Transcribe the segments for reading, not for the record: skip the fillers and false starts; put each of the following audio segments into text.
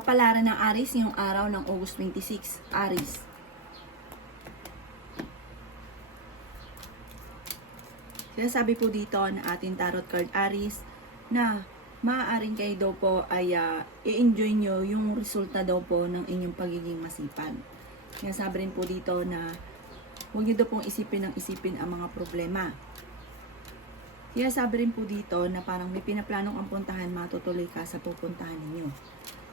Kapalaran ng Aries ngayong araw ng August 26. Aries. Sinasabi po dito na ating tarot card Aries na maaaring kayo daw po ay i-enjoy nyo yung resulta daw po ng inyong pagiging masipag. Sinasabi rin po dito na huwag nyo daw pong isipin ang mga problema. Sinasabi rin po dito na parang may pinaplanong ang puntahan, matutuloy ka sa pupuntahan ninyo.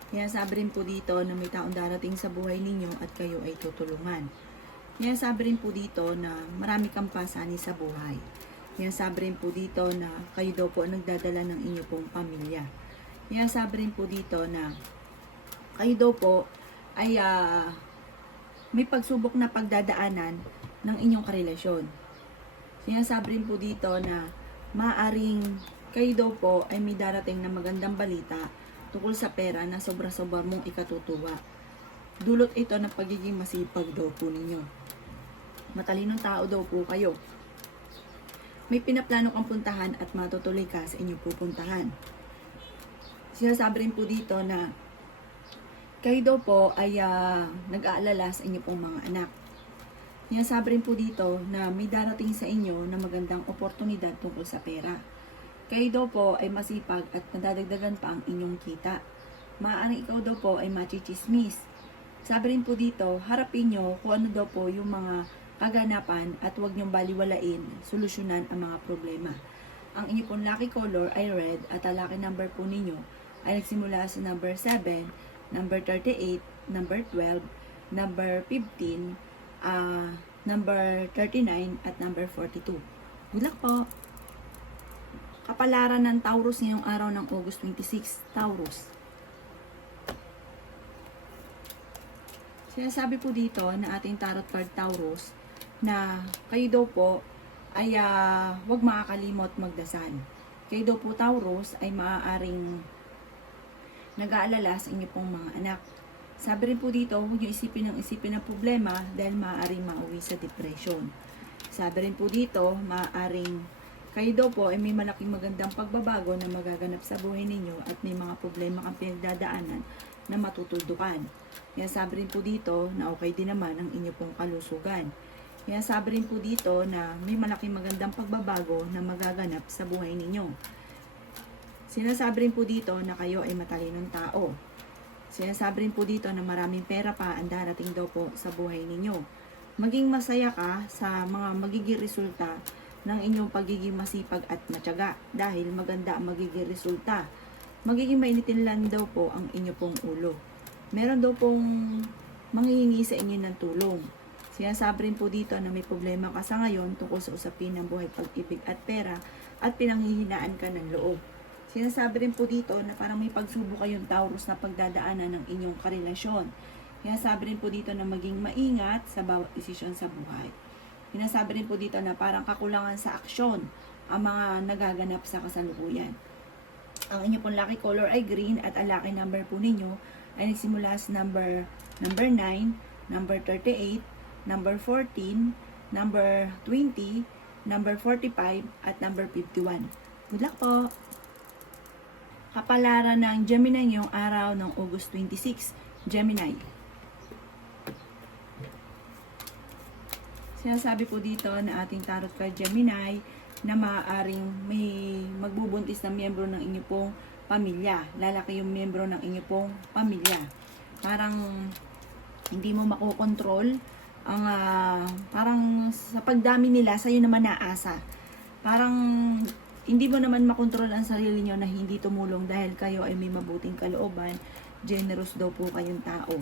Sinasabi rin po dito na may taong darating sa buhay ninyo at kayo ay tutulungan. Sinasabi rin po dito na marami kang pasani sa buhay. Sinasabi rin po dito na kayo daw po nagdadala ng inyo pong pamilya. Sinasabi rin po dito na kayo daw po ay may pagsubok na pagdadaanan ng inyong karelasyon. Sinasabi rin po dito na maaring kayo daw po ay may darating na magandang balita tungkol sa pera na sobra-sobra mong ikatutuwa. Dulot ito ng pagiging masipag daw po ninyo. Matalinong tao daw po kayo. May pinaplano kang puntahan at matutuloy ka sa inyong pupuntahan. Sinasabi rin po dito na kayo daw po ay nag-aalala sa inyong pong mga anak. Sinasabi rin po dito na may darating sa inyo na magandang oportunidad tungkol sa pera. Kayo daw po ay masipag at nadadagdagan pa ang inyong kita. Maaaring ikaw daw po ay machichismis. Sabi rin po dito, harapin nyo kung ano daw po yung mga kaganapan at huwag nyong baliwalain, solusyonan ang mga problema. Ang inyong pong lucky color ay red at ang lucky number po ninyo ay nagsimula sa number 7, number 38, number 12, number 15, number 39 at number 42. Good luck po! Kapalaran ng Taurus ngayong araw ng August 26. Taurus. Sinasabi po dito na ating tarot card Taurus na kayo daw po ay huwag makakalimot magdasal. Kayo daw po Taurus ay maaaring nag-aalala sa inyo pong mga anak. Sabi rin po dito, huwag nyo isipin ng problema dahil maaaring mauwi sa depression. Sabi rin po dito, maaaring kayo daw po ay may malaking magandang pagbabago na magaganap sa buhay ninyo at may mga problema kang pinagdadaanan na matutuldukan. Kaya sabi rin po dito na okay din naman ang inyo pong kalusugan. Kaya sabi rin po dito na may malaking magandang pagbabago na magaganap sa buhay ninyo. Sinasabi rin po dito na kayo ay matalinong tao. Sinasabi rin po dito na maraming pera pa ang darating daw po sa buhay ninyo. Maging masaya ka sa mga magiging resulta ng inyong pagiging masipag at matyaga dahil maganda ang magiging resulta. Magiging mainitin lang daw po ang inyo pong ulo. Meron daw pong manghihingi sa inyo ng tulong. Sinasabi rin po dito na may problema ka sa ngayon tungkol sa usapin ng buhay, pag-ibig at pera at pinanghihinaan ka ng loob. Sinasabi rin po dito na parang may pagsubok kayong Taurus na pagdadaanan ng inyong karelasyon. Sinasabi rin po dito na maging maingat sa bawat desisyon sa buhay. Sinasabi rin po dito na parang kakulangan sa aksyon ang mga nagaganap sa kasalukuyan. Ang inyo pong lucky color ay green at ang lucky number po ninyo ay nagsimula sa number 9, number 38, number 14, number 20, number 45, at number 51. Good luck po! Kapalaran ng Gemini ngayong araw ng August 26. Gemini. Sinasabi po dito na ating tarot card Gemini na maaaring may magbubuntis na miyembro ng inyo pong pamilya. Lalaki yung miyembro ng inyo pong pamilya. Parang hindi mo makokontrol ang parang sa pagdami nila sa'yo naman naasa. Parang hindi mo naman makontrol ang sarili nyo na hindi tumulong dahil kayo ay may mabuting kalooban. Generous daw po kayong tao.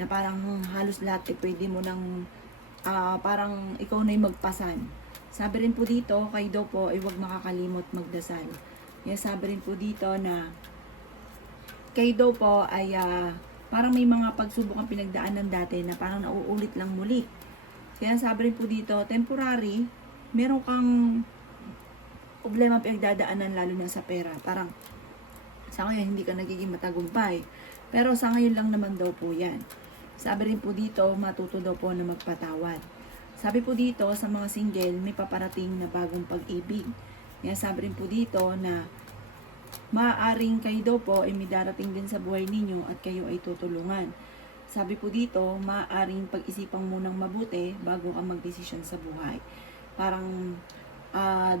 Na parang halos lahat pwede mo nang parang ikaw na'y magpasan. Sabi rin po dito, kayo daw po ay huwag makakalimot magdasal. Kaya sabi rin po dito na kayo daw po ay parang may mga pagsubok ang pinagdaanan dati na parang nauulit lang muli. Kaya sabi rin po dito, temporary, meron kang problema pinagdadaanan lalo na sa pera. Parang sa ngayon hindi ka nagiging matagumpay. Pero sa ngayon lang naman daw po yan. Sabi rin po dito, matuto daw po na magpatawad. Sabi po dito, sa mga single, may paparating na bagong pag-ibig. Kaya sabi rin po dito na maaaring kayo daw po ay may darating din sa buhay ninyo at kayo ay tutulungan. Sabi po dito, maaaring pag-isipang munang mabuti bago ka magdesisyon sa buhay. Parang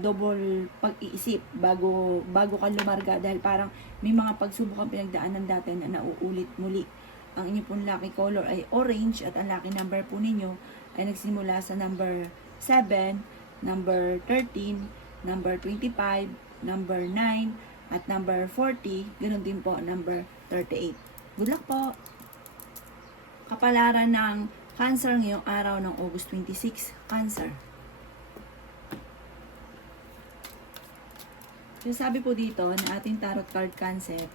double pag-iisip bago ka lumarga, dahil parang may mga pagsubok ang pinagdaanan dati na nauulit muli. Ang inyo pong lucky color ay orange at ang lucky number po ninyo ay nagsimula sa number 7, number 13, number 25, number 9, at number 40, ganoon din po number 38. Good luck po! Kapalaran ng Cancer ngayong araw ng August 26, Cancer. So, sabi po dito na ating tarot card Cancer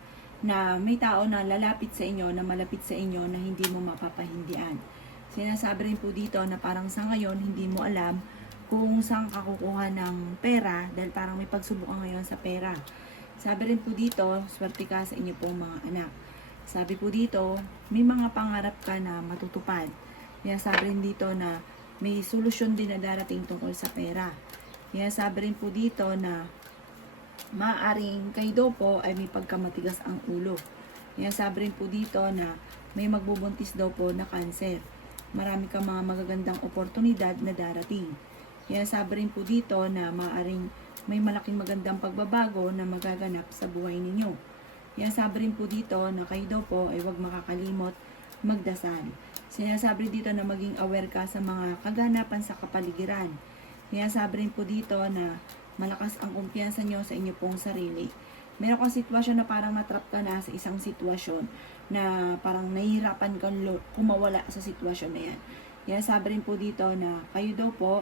na may tao na lalapit sa inyo, na malapit sa inyo na hindi mo mapapahindian. Sinasabi rin po dito na parang sa ngayon hindi mo alam kung saan ka kukuha ng pera dahil parang may pagsubok ka ngayon sa pera. Sabi rin po dito, swerte ka sa inyo pong mga anak. Sabi po dito, may mga pangarap ka na matutupad. Kaya sabi rin dito na may solusyon din na darating tungkol sa pera. Kaya sabi rin po dito na maaaring kayo daw po ay may pagkamatigas ang ulo. Kaya sabi rin po dito na may magbubuntis daw po na Cancer. Marami kang mga magagandang oportunidad na darating. Kaya sabi rin po dito na maaaring may malaking magandang pagbabago na magaganap sa buhay ninyo. Kaya sabi rin po dito na kayo daw po ay huwag makakalimot magdasal. Sinasabi rin dito na maging aware ka sa mga kaganapan sa kapaligiran. Kaya sabi rin po dito na malakas ang kumpiyansa nyo sa inyo pong sarili. Meron kang sitwasyon na parang natrap ka na sa isang sitwasyon na parang nahihirapan kang kumawala sa sitwasyon na yan. Kaya sabi rin po dito na kayo daw po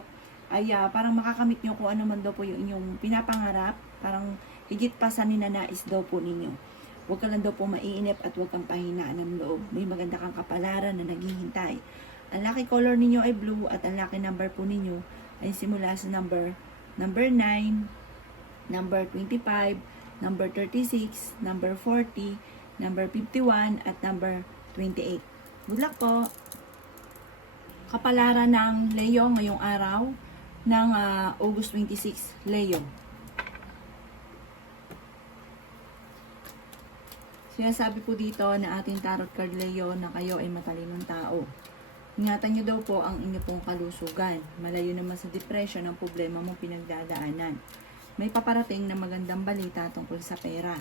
ay parang makakamit nyo kung ano man daw po yung inyong pinapangarap, parang higit pa sa ninanais daw po ninyo. Huwag ka lang daw po maiinip at huwag kang pahinaan ng loob. May maganda kang kapalaran na naghihintay. Ang lucky color ninyo ay blue at ang lucky number po ninyo ay simula sa number 9, number 25, number 36, number 40, number 51, at number 28. Good luck po! Kapalaran ng Leo ngayong araw ng August 26, Leo. Sinasabi po dito na ating tarot card Leo na kayo ay matalinong tao. Ingatan nyo daw po ang inyo pong kalusugan. Malayo naman sa depression ang problema mong pinagdadaanan. May paparating na magandang balita tungkol sa pera.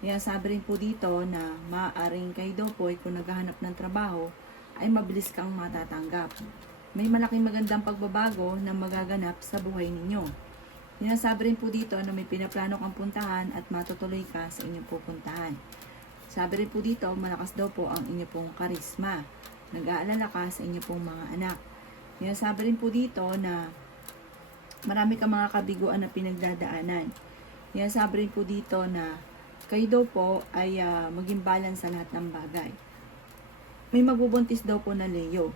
Kaya sabi rin po dito na maaaring kayo daw po ay kung naghahanap ng trabaho ay mabilis kang matatanggap. May malaking magandang pagbabago na magaganap sa buhay ninyo. Sinasabi rin po dito na may pinaplano kang puntahan at matutuloy ka sa inyong pupuntahan. Sabi rin po dito, malakas daw po ang inyong pong karisma. Nag-aalala ka sa inyong pong mga anak. Sinasabi rin po dito na marami kang mga kabiguan na pinagdadaanan. Sinasabi rin po dito na kayo daw po ay maging balance sa lahat ng bagay. May magbubuntis daw po na Leo.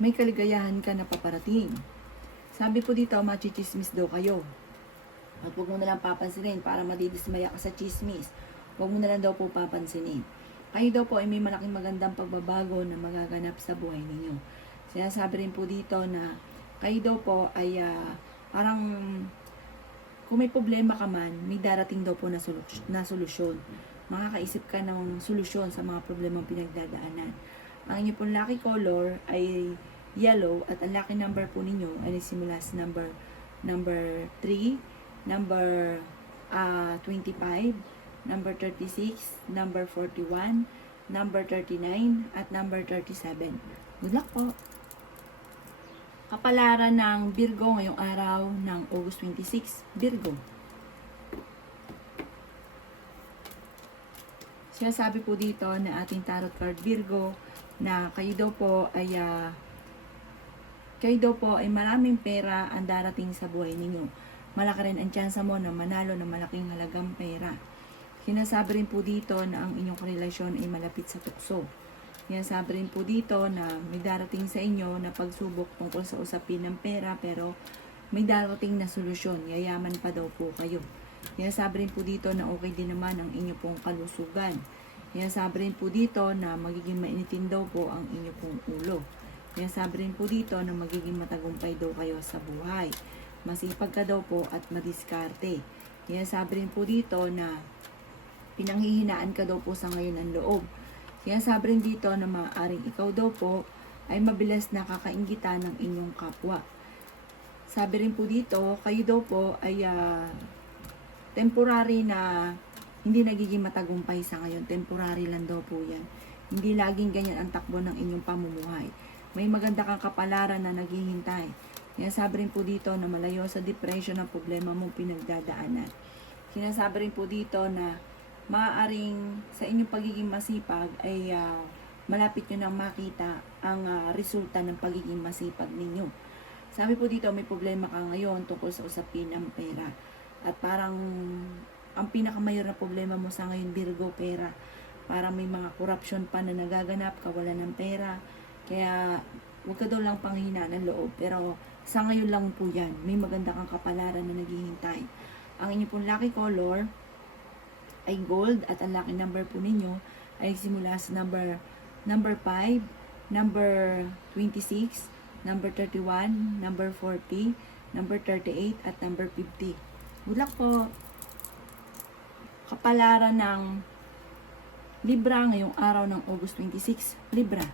May kaligayahan ka na paparating. Sabi po dito, machichismis daw kayo. At huwag mo na lang papansinin para madidismaya ka sa chismis. Huwag mo na lang daw po papansinin. Kayo daw po ay may malaking magandang pagbabago na magaganap sa buhay ninyo. Sinasabi rin po dito na kayo daw po ay parang kung may problema ka man, may darating daw po na solusyon. Makakaisip ka ng solusyon sa mga problemang pinagdadaanan. Ang inyo pong lucky color ay yellow at ang lucky number po ninyo ay simula sa number 3, number 25, number 36, number 41, number 39, at number 37. Good luck po! Kapalaran ng Virgo ngayong araw ng August 26, Virgo. Sinasabi po dito na ating tarot card Virgo na kayo daw po ay maraming pera ang darating sa buhay ninyo. Malaki rin ang tsansa mo na manalo ng malaking halagang pera. Sinasabi rin po dito na ang inyong relasyon ay malapit sa tukso. Sinasabi rin po dito na may darating sa inyo na pagsubok tungkol sa usapin ng pera, pero may darating na solusyon. Yayaman pa daw po kayo. Sinasabi rin po dito na okay din naman ang inyong pong kalusugan. Sinasabi rin po dito na magiging mainitin daw po ang inyong pong ulo. Sinasabi rin po dito na magiging matagumpay daw kayo sa buhay. Masipag ka daw po at madiskarte. Kaya sabi rin po dito na pinanghihinaan ka daw po sa ngayon ng loob. Kaya sabi rin dito na maaaring ikaw daw po ay mabilis nakakainggitan ng inyong kapwa. Sabi rin po dito, kayo daw po ay temporary na hindi nagiging matagumpay sa ngayon. Temporary lang daw po yan. Hindi laging ganyan ang takbo ng inyong pamumuhay. May maganda kang kapalaran na naghihintay. Kaya sabi rin po dito na malayo sa depression ang problema mong pinagdadaanan. Sinasabi rin po dito na maaaring sa inyong pagiging masipag ay malapit nyo nang makita ang resulta ng pagiging masipag ninyo. Sabi po dito, may problema ka ngayon tungkol sa usapin ng pera. At parang ang pinakamayor na problema mo sa ngayon, Virgo, pera. Parang may mga corruption pa na nagaganap, kawalan ng pera. Kaya huwag ka daw lang panghina ng loob. Pero sa ngayon lang po yan, may maganda kang kapalaran na naghihintay. Ang inyong pong lucky color ay gold at ang lucky number po ninyo ay simula sa number 5, number 26, number 31, number 40, number 38, at number 50. Good luck po! Kapalaran ng Libra ngayong araw ng August 26. Libra.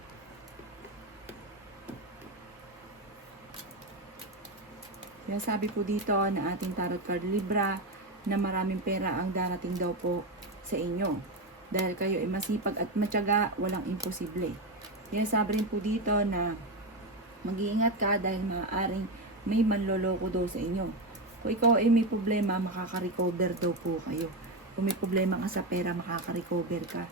Kaya sabi po dito na ating tarot card Libra na maraming pera ang darating daw po sa inyo. Dahil kayo ay masipag at matyaga, walang imposible. Kaya sabi rin po dito na mag-iingat ka dahil maaaring may manloloko daw sa inyo. Kung ikaw ay may problema, makaka-recover daw po kayo. Kung may problema ka sa pera, makaka-recover ka.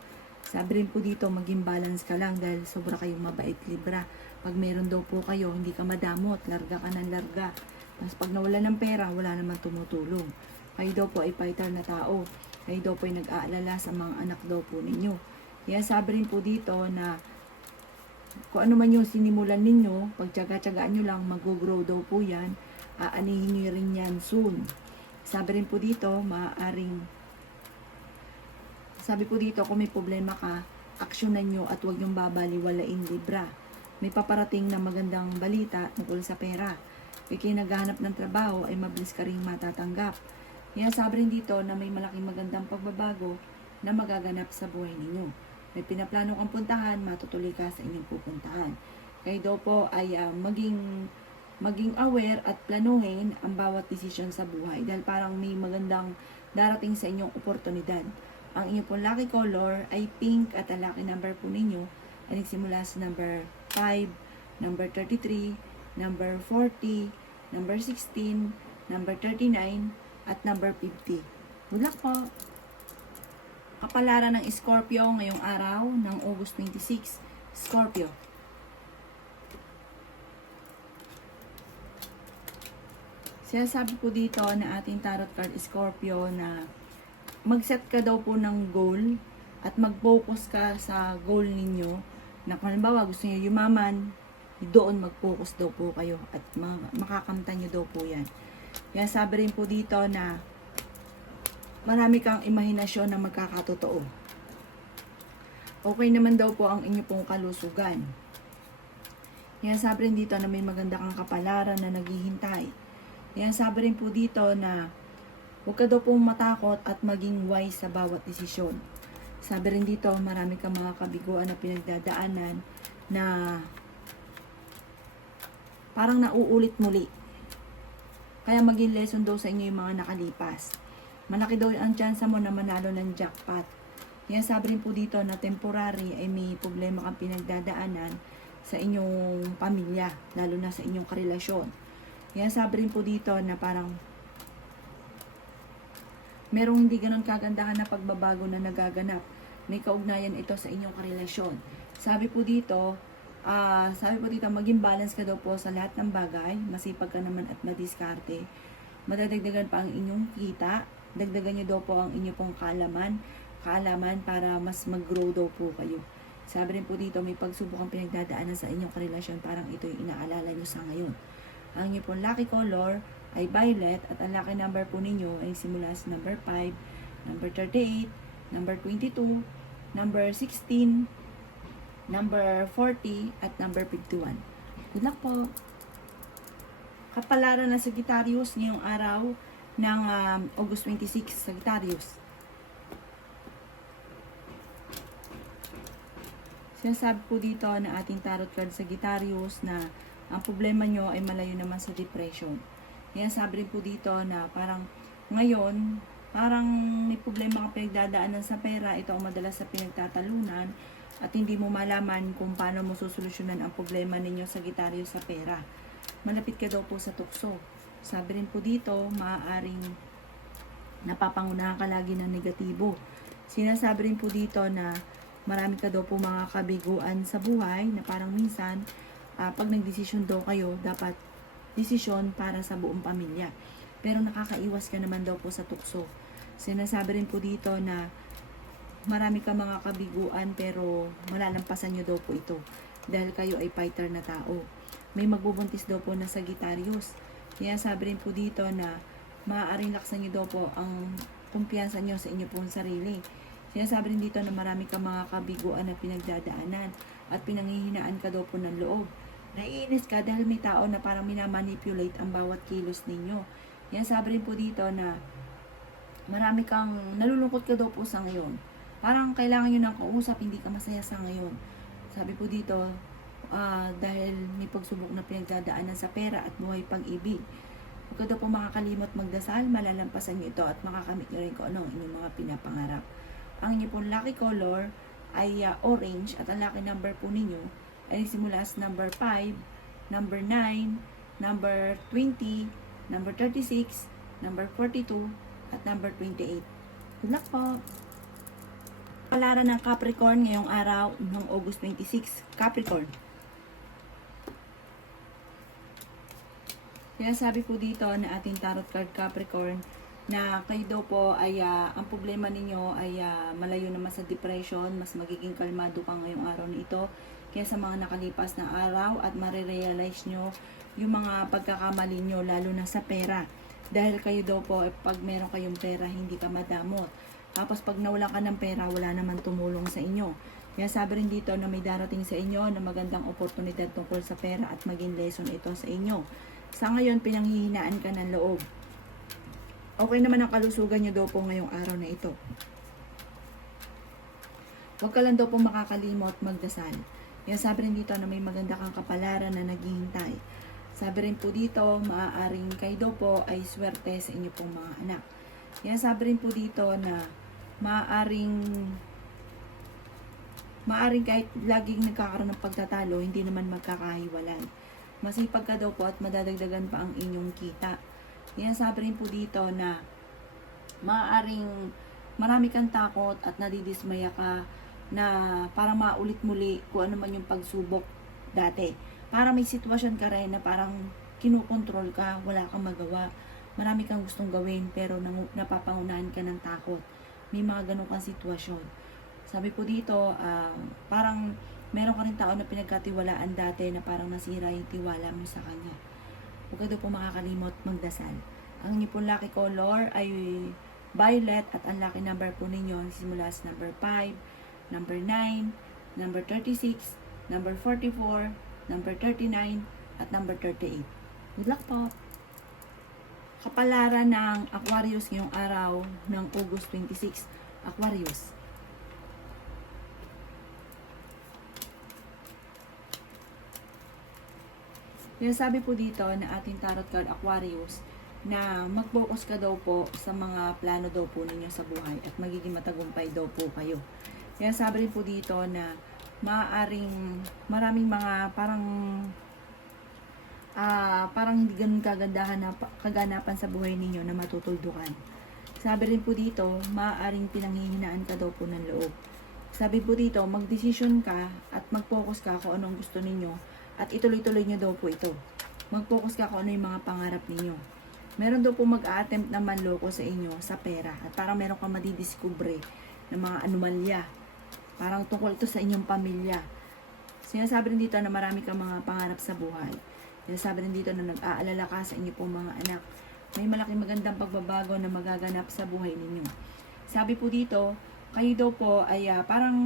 Sabi rin po dito, maging balance ka lang dahil sobra kayong mabait, Libra. Pag meron daw po kayo, hindi ka madamot, larga ka ng larga. Mas pag nawala ng pera, wala naman tumutulong. Kayo daw po ay fighter na tao. Kayo daw po ay nag-aalala sa mga anak daw po ninyo. Kaya sabi rin po dito na kung ano man yung sinimulan ninyo, pag tiyaga-tiyagaan nyo lang, mag-grow daw po yan. Aanihin nyo rin yan soon. Sabi rin po dito, sabi po dito, kung may problema ka, aksyonan nyo at huwag nyong babaliwalain, Libra. May paparating na magandang balita tungkol sa pera. Kaya naghahanap ng trabaho ay mabilis ka rin matatanggap. Kaya sabi rin dito na may malaking magandang pagbabago na magaganap sa buhay ninyo. May pinaplano kang puntahan, matutuloy ka sa inyong pupuntahan. Kayo daw po ay maging aware at planuhin ang bawat desisyon sa buhay dahil parang may magandang darating sa inyong oportunidad. Ang inyong pong lucky color ay pink at ang lucky number po ninyo ay nagsimula sa number 5, number 33, number 40, number 16, number 39, at number 50. Good luck po! Kapalaran ng Scorpio ngayong araw ng August 26. Scorpio. Sinasabi po dito na ating tarot card Scorpio na mag-set ka daw po ng goal at mag-focus ka sa goal ninyo na kung halimbawa gusto niyo yumaman, doon mag-focus daw po kayo at makakamtan nyo daw po yan. Kaya sabi rin po dito na marami kang imahinasyon na magkakatotoo. Okay naman daw po ang inyo pong kalusugan. Kaya sabi rin dito na may maganda kang kapalaran na naghihintay. Kaya sabi rin po dito na huwag ka daw pong matakot at maging wise sa bawat desisyon. Sabi rin dito, marami kang mga kabiguan na pinagdadaanan na parang nauulit muli. Kaya maging lesson daw sa inyo yung mga nakalipas. Malaki daw ang tsansa mo na manalo ng jackpot. Kaya sabi rin po dito na temporary ay may problema kang pinagdadaanan sa inyong pamilya, lalo na sa inyong karelasyon. Kaya sabi rin po dito na parang merong hindi ganun kagandahan na pagbabago na nagaganap. May kaugnayan ito sa inyong karelasyon. Sabi po dito, maging balance ka daw po sa lahat ng bagay. Masipag ka naman at madiskarte. Madadagdagan pa ang inyong kita. Dagdagan nyo daw po ang inyong pong kaalaman para mas mag-grow daw po kayo. Sabi rin po dito, may pagsubok ang pinagdadaanan sa inyong karelasyon. Parang ito yung inaalala nyo sa ngayon. Ang inyong pong lucky color ay violet at ang lucky number po ninyo ay simula sa number 5, number 38, number 22, number 16, number 40, at number 51. Good luck po! Kapalaran na Sagittarius ngayong araw ng August 26, Sagittarius. Sinasabi po dito na ating tarot card Sagittarius na ang problema nyo ay malayo naman sa depression. Kaya sabi rin po dito na parang ngayon, parang may problema ka pinagdadaanan sa pera, ito ang madalas sa pinagtatalunan at hindi mo malaman kung paano mo susolusyonan ang problema ninyo Sagittarius sa pera. Malapit ka daw po sa tukso. Sabi rin po dito, maaaring napapangunahan ka lagi ng negatibo. Sinasabi rin po dito na marami ka daw po mga kabiguan sa buhay na parang minsan pag nagdesisyon daw kayo, dapat desisyon para sa buong pamilya. Pero nakakaiwas ka naman daw po sa tukso. Sinasabi rin po dito na marami ka mga kabiguan pero malalampasan nyo daw po ito dahil kayo ay fighter na tao. May magbubuntis daw po na Sagittarius. Kaya sabi rin po dito na maaaring laksan nyo daw po ang kumpiyansa nyo sa inyo pong sarili. Sinasabi rin dito na marami ka mga kabiguan na pinagdadaanan at pinanghihinaan ka daw po ng loob. Naiinis ka dahil may tao na parang minamanipulate ang bawat kilos ninyo. Yan sabi rin po dito na marami kang nalulungkot ka daw po sa ngayon. Parang kailangan nyo ng kausap, hindi ka masaya sa ngayon. Sabi po dito, dahil may pagsubok na pinagdadaanan sa pera at buhay pag-ibig. Huwag ka daw po makakalimot magdasal, malalampasan nyo ito at makakamit nyo rin kung ano ang inyong mga pinapangarap. Ang inyo pong lucky color ay orange at ang lucky number po ninyo ay simula sa number 5, number 9, number 20, number 36, number 42, at number 28. Good luck po! Palaran ng Capricorn ngayong araw ng August 26. Capricorn. Kaya sabi po dito na ating tarot card Capricorn na kayo daw po ay ang problema ninyo ay malayo naman sa depression, mas magiging kalmado ka ngayong araw na ito kaya sa mga nakalipas na araw at marirealize nyo yung mga pagkakamali nyo lalo na sa pera. Dahil kayo daw po, pag meron kayong pera, hindi ka madamot. Tapos pag nawala ka ng pera, wala naman tumulong sa inyo. Kaya sabi rin dito na may darating sa inyo na magandang oportunidad tungkol sa pera at maging lesson ito sa inyo. Sa ngayon, pinanghihinaan ka ng loob. Okay naman ang kalusugan nyo daw po ngayong araw na ito. Huwag ka lang daw po makakalimot magdasal. Kaya sabi rin dito na may maganda kang kapalaran na naghihintay. Sabi rin po dito, maaaring kayo daw po ay swerte sa inyo pong mga anak. Kaya sabi rin po dito na maaaring kahit laging nagkakaroon ng pagtatalo, hindi naman magkakahiwalay. Masipag ka daw po at madadagdagan pa ang inyong kita. Kaya sabi rin po dito na maaaring marami kang takot at nadidismaya ka na parang maulit muli kung ano man yung pagsubok dati. Para may sitwasyon ka rin na parang kinukontrol ka, wala kang magawa. Marami kang gustong gawin pero napapangunahan ka ng takot. May mga ganun kang sitwasyon. Sabi po dito, parang meron ka rin tao na pinagkatiwalaan dati na parang nasira yung tiwala mo sa kanya. Huwag ka daw po makakalimot magdasal. Ang inyo pong lucky color ay violet at ang lucky number po ninyo simula sa number 5, number 9, number 36, number 44, number 39, at number 38. Good luck po! Kapalaran ng Aquarius ngayong araw ng August 26. Aquarius. Kaya sabi po dito na ating tarot card Aquarius na mag-focus ka daw po sa mga plano daw po ninyo sa buhay at magiging matagumpay daw po kayo. Kaya sabi rin po dito na maaaring maraming mga parang hindi ganun kaganapan sa buhay ninyo na matutuldukan. Sabi rin po dito, maaaring pinanghihinaan ka daw po ng loob. Sabi po dito, magdesisyon ka at mag-focus ka kung anong gusto ninyo at ituloy-tuloy nyo daw po ito. Mag-focus ka kung ano yung mga pangarap ninyo. Meron daw po mag-a-attempt na manloko sa inyo sa pera at parang meron kang madidiskubre ng mga anomalya. Parang tungkol ito sa inyong pamilya. Sinasabi rin dito na marami kang mga pangarap sa buhay. Sinasabi rin dito na nag-aalala ka sa inyo pong mga anak. May malaking magandang pagbabago na magaganap sa buhay ninyo. Sabi po dito, kayo daw po ay parang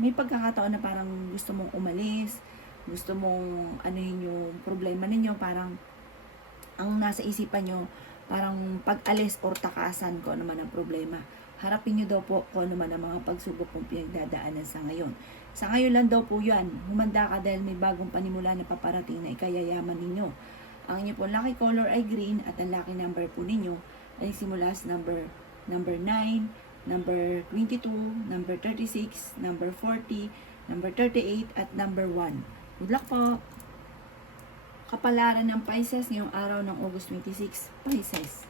may pagkakataon na parang gusto mong umalis, gusto mong anuhin yung problema ninyo, parang ang nasa isipan nyo, parang pag-alis or takasan ko ano man ang problema. Harapin nyo daw po kung ano man ang mga pagsubok kong pinagdadaanan sa ngayon. Sa ngayon lang daw po yan, humanda ka dahil may bagong panimula na paparating na ikayayaman ninyo. Ang inyo po lucky color ay green at ang lucky number po ninyo ay simula sa number 9, number 22, number 36, number 40, number 38, at number 1. Good luck po! Kapalaran ng Pisces ngayong araw ng August 26, Pisces.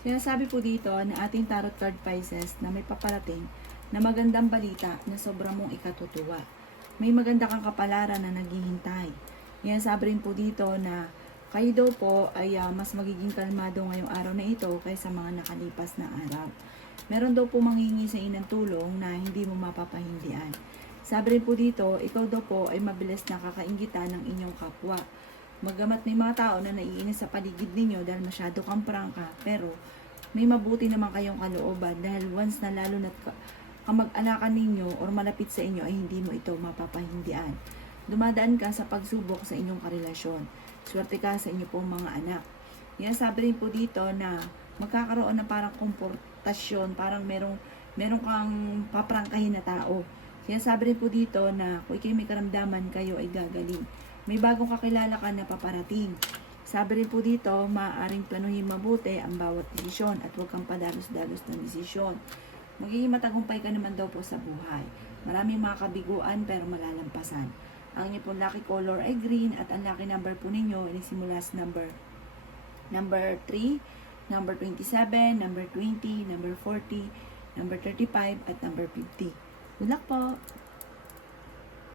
Sinasabi po dito na ating tarot card Pisces na may paparating na magandang balita na sobrang mong ikatutuwa. May maganda kang kapalaran na naghihintay. Yan sabi rin po dito na kayo daw po ay mas magiging kalmado ngayong araw na ito kaysa mga nakalipas na araw. Meron daw po manghingi sa inang tulong na hindi mo mapapahindian. Sabi rin po dito, ikaw daw po ay mabilis na kakaingitan ng inyong kapwa. Magamat may mga tao na naiinis sa paligid ninyo dahil masyado kang prangka, pero may mabuti naman kayong kalooban dahil once na lalo na kamag-anakan ninyo or malapit sa inyo ay hindi mo ito mapapahindian. Dumadaan ka sa pagsubok sa inyong karelasyon. Swerte ka sa inyo pong mga anak. Yan sabi rin po dito na magkakaroon na parang komportasyon, parang merong kang paprangkahin na tao. Yan sabi rin po dito na kung ikay may karamdaman, kayo ay gagaling. May bagong kakilala ka na paparating. Sabi rin po dito, maaaring planuhin mabuti ang bawat desisyon at huwag kang padalos-dalos ng desisyon. Magiging matagumpay ka naman daw po sa buhay. Maraming mga kabiguan pero malalampasan. Ang inyo pong lucky color ay green at ang lucky number po ninyo ay simula sa number 3, number 27, number 20, number 40, number 35 at number 50. Good luck po!